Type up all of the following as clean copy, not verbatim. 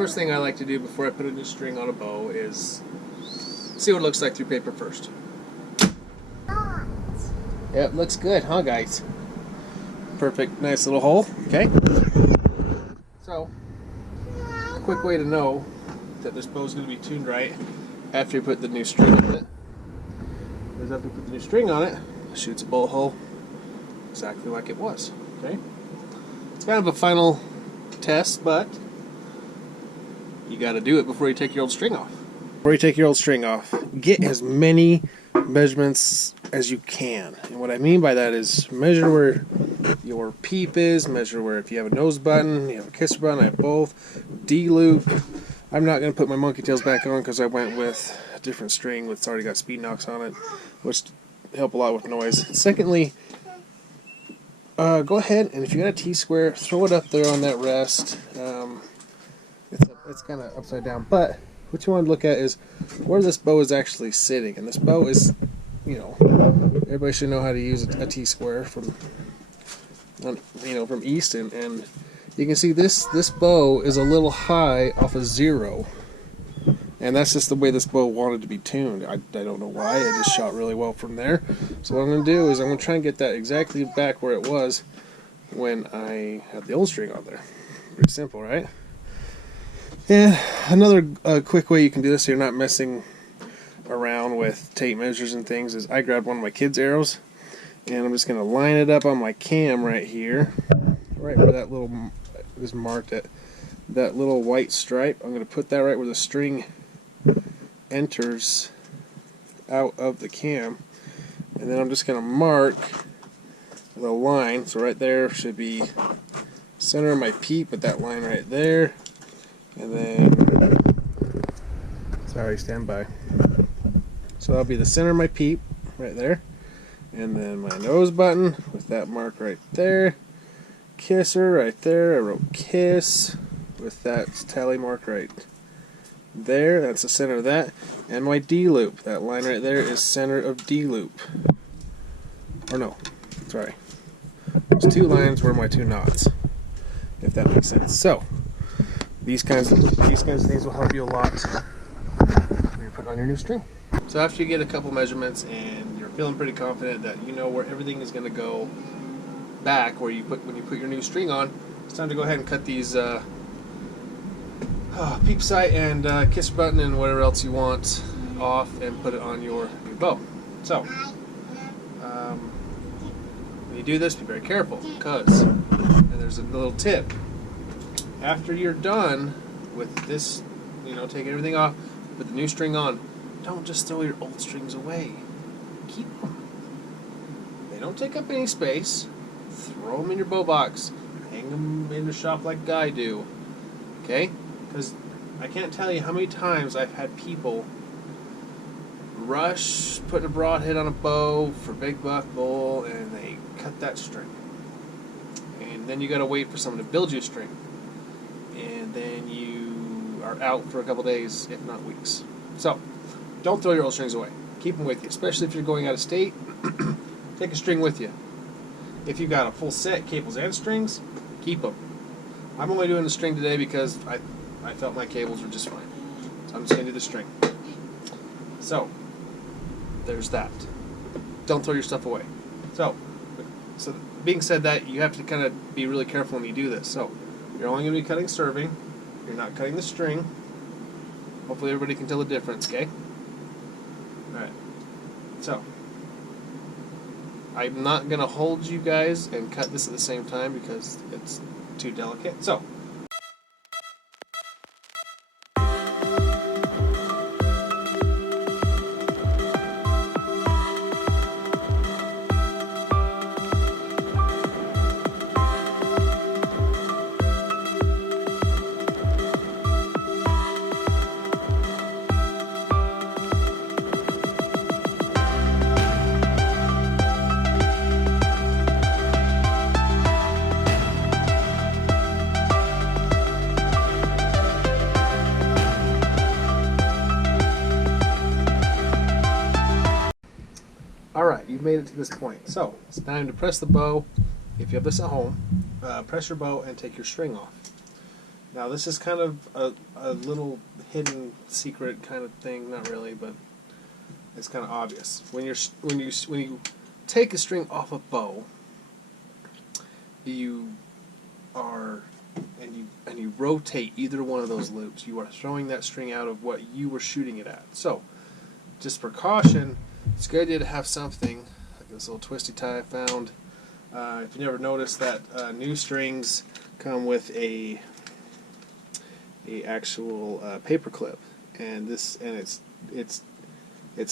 first thing I like to do before I put a new string on a bow is see what it looks like through paper first. Yeah, it looks good, huh, guys? Perfect, nice little hole. Okay. So, a quick way to know that this bow is going to be tuned right after you put the new string on it is after you put the new string on it, it shoots a bullet hole exactly like it was. Okay. It's kind of a final test, but you got to do it before you take your old string off. Before you take your old string off, get as many measurements as you can. And what I mean by that is measure where your peep is, measure where if you have a nose button, you have a kisser button, I have both, D-loop. I'm not going to put my monkey tails back on because I went with a different string that's already got speed knocks on it, which help a lot with noise. Secondly, go ahead and if you got a T-square, throw it up there on that rest. It's kind of upside down, but what you want to look at is where this bow is actually sitting. And this bow is, you know, everybody should know how to use a T-square from, you know, from Easton. And you can see this bow is a little high off of 0. And that's just the way this bow wanted to be tuned. I don't know why. It just shot really well from there. So what I'm going to do is I'm going to try and get that exactly back where it was when I had the old string on there. Pretty simple, right? And another quick way you can do this so you're not messing around with tape measures and things is I grabbed one of my kids' arrows and I'm just going to line it up on my cam right here, right where that little is marked at that little white stripe. I'm going to put that right where the string enters out of the cam, and then I'm just going to mark the line. So right there should be center of my peep at that line right there. And then, sorry, stand by. So that'll be the center of my peep right there. And then my nose button with that mark right there. Kisser right there. I wrote kiss with that tally mark right there. That's the center of that. And my D loop. That line right there is center of D loop. Or no, sorry. Those two lines were my two knots, if that makes sense. So these kinds of things will help you a lot when you're putting on your new string. So after you get a couple measurements and you're feeling pretty confident that you know where everything is going to go back when you put your new string on, it's time to go ahead and cut these peep sight and kisser button and whatever else you want off and put it on your new bow. So when you do this, be very careful because, and there's a little tip. After you're done with this, you know, taking everything off, put the new string on, don't just throw your old strings away. Keep them. They don't take up any space. Throw them in your bow box. Hang them in the shop like I do. Okay? Because I can't tell you how many times I've had people rush putting a broadhead on a bow for big buck bull and they cut that string. And then you got to wait for someone to build you a string. And then you are out for a couple days, if not weeks. So, don't throw your old strings away. Keep them with you, especially if you're going out of state. Take a string with you. If you've got a full set, cables and strings, keep them. I'm only doing the string today because I felt my cables were just fine. So I'm just going to do the string. So, there's that. Don't throw your stuff away. So being said that, you have to kind of be really careful when you do this. So, you're only going to be cutting serving. You're not cutting the string. Hopefully everybody can tell the difference, okay? Alright. So, I'm not going to hold you guys and cut this at the same time because it's too delicate. So, alright, you've made it to this point. So, it's time to press the bow. If you have this at home, press your bow and take your string off. Now this is kind of a little hidden secret kind of thing, not really, but it's kind of obvious. When you take a string off a bow, you rotate either one of those loops, you are throwing that string out of what you were shooting it at. So, just precaution, it's a good idea to have something like this little twisty tie I found. If you never noticed that new strings come with a actual paper clip, and it's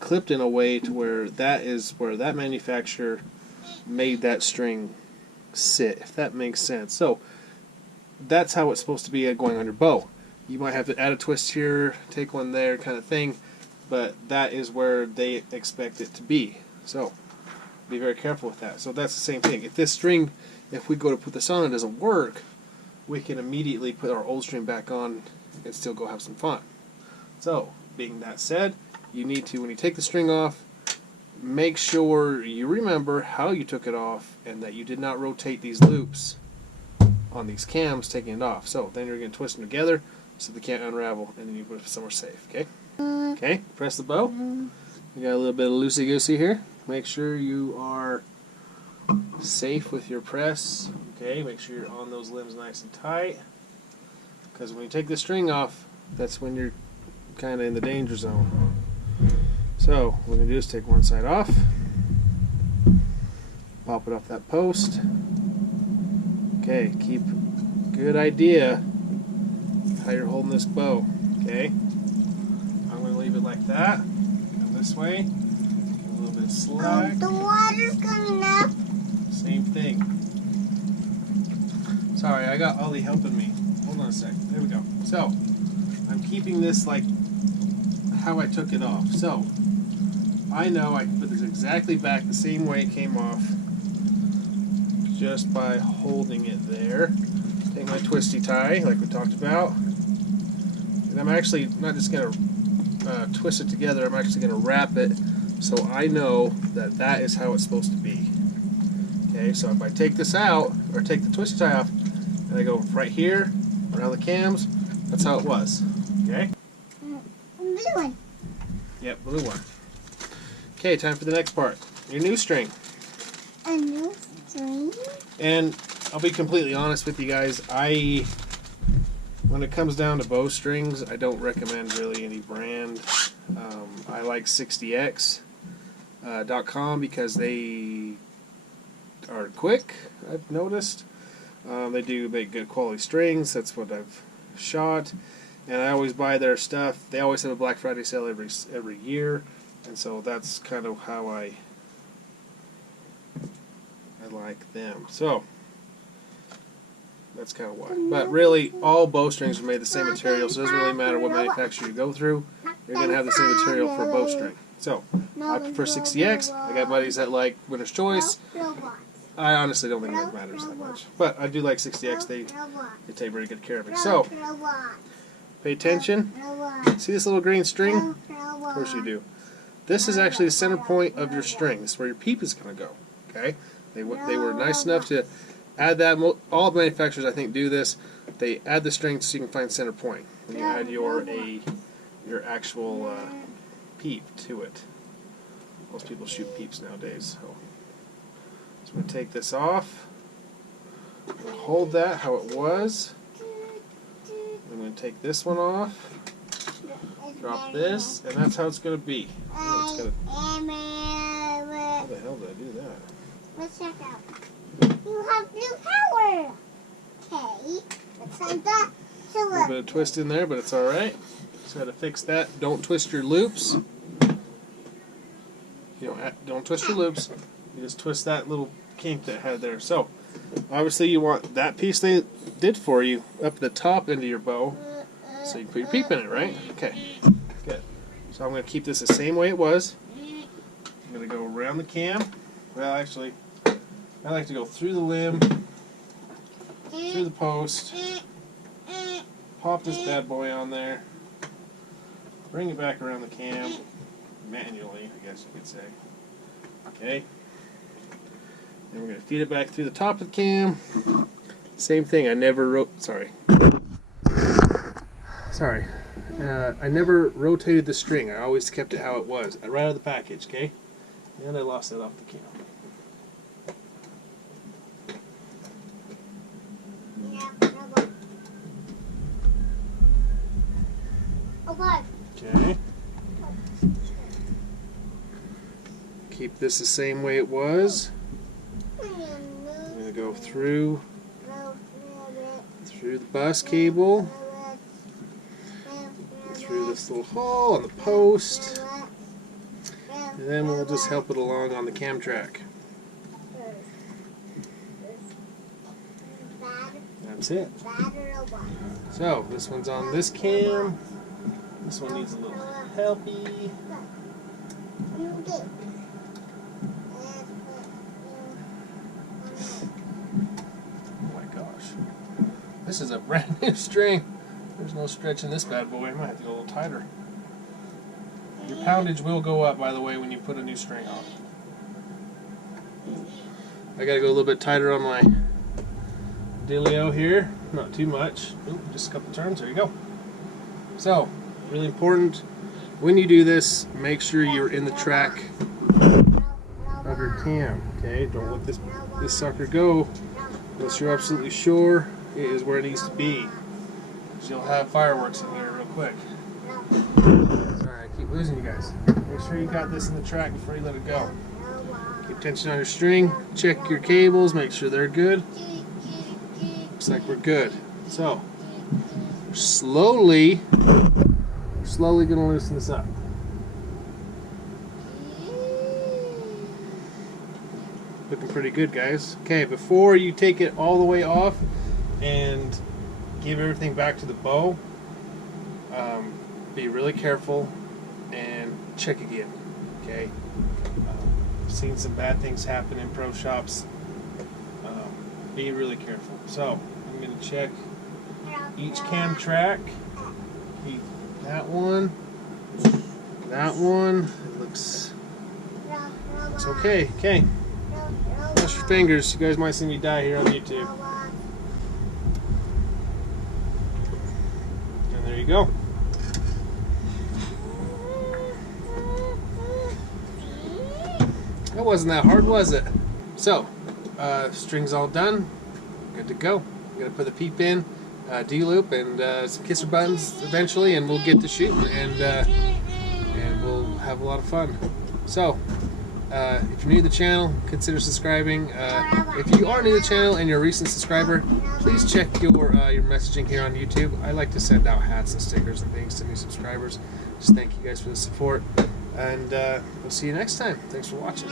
clipped in a way to where that manufacturer made that string sit, if that makes sense. So that's how it's supposed to be going on your bow. You might have to add a twist here, take one there, kind of thing, but that is where they expect it to be. So be very careful with that. So that's the same thing. If this string, if we go to put this on and it doesn't work, we can immediately put our old string back on and still go have some fun. So, being that said, you need to, when you take the string off, make sure you remember how you took it off and that you did not rotate these loops on these cams taking it off. So then you're going to twist them together so they can't unravel, and then you put it somewhere safe. Okay? Okay, press the bow. We got a little bit of loosey-goosey here. Make sure you are safe with your press. Okay, make sure you're on those limbs nice and tight, because when you take the string off, that's when you're kind of in the danger zone. So what we're going to do is take one side off, pop it off that post. Okay, keep good idea how you're holding this bow. Okay, I'm going to leave it like that. Come this way, give it a little bit of slack. The water's coming up. Same thing. Sorry, I got Ollie helping me. Hold on a sec. There we go. So, I'm keeping this like how I took it off. So, I know I can put this exactly back the same way it came off just by holding it there. Take my twisty tie, like we talked about. And I'm actually not just going to twist it together, I'm actually going to wrap it so I know that that is how it's supposed to be. Okay, so if I take this out, or take the twisty tie off, and I go right here, around the cams, that's how it was. Okay? Blue one. Yep, blue one. Okay, time for the next part. Your new string. A new string? And I'll be completely honest with you guys, when it comes down to bow strings, I don't recommend really any brand. I like 60x.com because they are quick, I've noticed. They do make good quality strings, that's what I've shot. And I always buy their stuff. They always have a Black Friday sale every year. And so that's kind of how I like them. So that's kind of why. But really, all bowstrings are made the same material, so it doesn't really matter what manufacturer you go through. You're going to have the same material for a bowstring. So I prefer 60X. I got buddies that like Winner's Choice. I honestly don't think that matters that much. But I do like 60X. They take very good care of it. So pay attention. See this little green string? Of course you do. This is actually the center point of your string. This is where your peep is going to go. Okay? They were nice enough to add that. All manufacturers, I think, do this. They add the string so you can find center point when you add your actual peep to it. Most people shoot peeps nowadays. So I'm going to take this off. I'm going to hold that how it was. I'm going to take this one off. Drop this, and that's how it's going to be. How the hell did I do that? Let's check out. You have new power. Okay. Let's send that to A little bit of twist in there, but it's alright. Just got to fix that. Don't twist your loops. Don't twist your loops. You just twist that little kink that had there. So, obviously you want that piece they did for you up at the top end of your bow, so you can put your peep in it, right? Okay, good. So I'm going to keep this the same way it was. I'm going to go around the cam. Well, actually, I like to go through the limb, through the post, pop this bad boy on there, bring it back around the cam, manually, I guess you could say. Okay. Then we're going to feed it back through the top of the cam. Same thing, I never sorry. I never rotated the string. I always kept it how it was, right out of the package, okay? And I lost it off the cam. Okay. Keep this the same way it was. I'm going to go through the bus cable, through this little hole on the post, and then we'll just help it along on the cam track. That's it. So this one's on this cam. This one needs a little helpy. Oh my gosh. This is a brand new string. There's no stretch in this bad boy. I might have to go a little tighter. Your poundage will go up, by the way, when you put a new string on. I gotta go a little bit tighter on my dealio here. Not too much. Oop, just a couple turns. There you go. So, really important, when you do this, make sure you're in the track of your cam. Okay, don't let this sucker go unless you're absolutely sure it is where it needs to be. So you'll have fireworks in here real quick. Sorry, I keep losing you guys. Make sure you got this in the track before you let it go. Keep tension on your string. Check your cables. Make sure they're good. Looks like we're good. So, we're slowly going to loosen this up. Looking pretty good, guys. Okay, before you take it all the way off and give everything back to the bow, be really careful and check again. Okay, I've seen some bad things happen in pro shops. Be really careful. So I'm going to check each cam track. Keep that one. It looks okay. Okay. Cross your fingers. You guys might see me die here on YouTube. And there you go. That wasn't that hard, was it? So, string's all done. Good to go. I'm gonna put the peep in, D-loop, and some kisser buttons eventually, and we'll get to shooting, and we'll have a lot of fun. So, if you're new to the channel, consider subscribing. If you are new to the channel and you're a recent subscriber, please check your messaging here on YouTube. I like to send out hats and stickers and things to new subscribers. Just thank you guys for the support, and we'll see you next time. Thanks for watching.